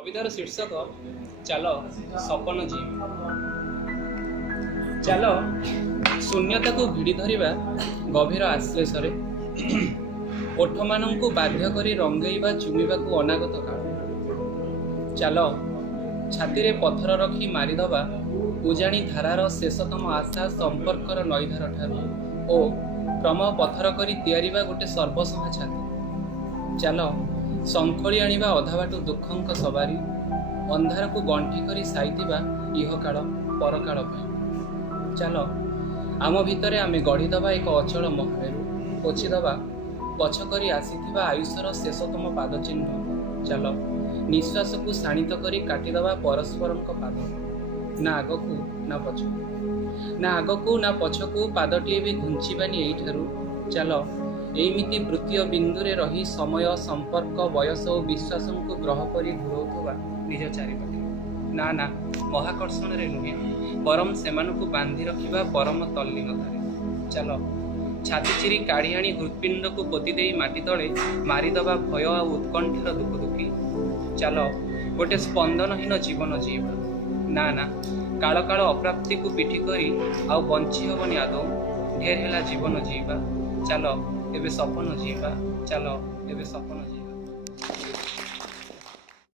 कवितार शीर्षक चाल सपन जीव। चाल शून्यता को भिड़ी धरिबा गभीर आश्लेषरे ओठ मानंकु बाध्य करी रंगेइबा चुमिबाकु अनागत काल। चाल छाती रे पत्थर रखी मारिदबा उजाणी धारार शेषतम आशा संपर्कर नईधार ठारू ओ क्रम पत्थर करी तैयारीबा गोटे सर्वसहा छाती। चाल संखोली आनिबा अधाबाटू दुखंक सवारी अंधार को गंठी करी साइतिबा इहकाल परकाल पाई। चाल आम भितरे आमे गढ़ीदबा एक अचल महामेरु पोछिदबा पछ करी आसीथिबा आयुषर शेषतम पादचिह्न। चाल निश्वास को शाणित करी काटिदबा परस्परंक पाद। ना आगकू ना पछकू ना आगकू ना पछकू पादटिए भी घुंचिबानी एइठारु। चाल एमिति वृत्तीय बिंदुरे रही समय संपर्क बयस और विश्वास को ग्रह करी घुरौथुबा निज चारिपाखे। ना ना महाकर्षण रे नुहे परम सेमानकु बांधी रखिबा परम तल्लीनतारे। चाल छाती चिरी काढ़ी आनी हृत्पिंड को पोती देई माटी तले मारिदबा भय आ उत्कंठार दुख दुखी। चाल गोटे स्पंदनहीन जीवन जीवा। ना ना काल काल अप्राप्ति को पिठी करी आउ बंची हबनी आदौ ढेर हेला जीवन जीवा। चाल एबे सपन जीवा। चाल एबे सपन जीवा।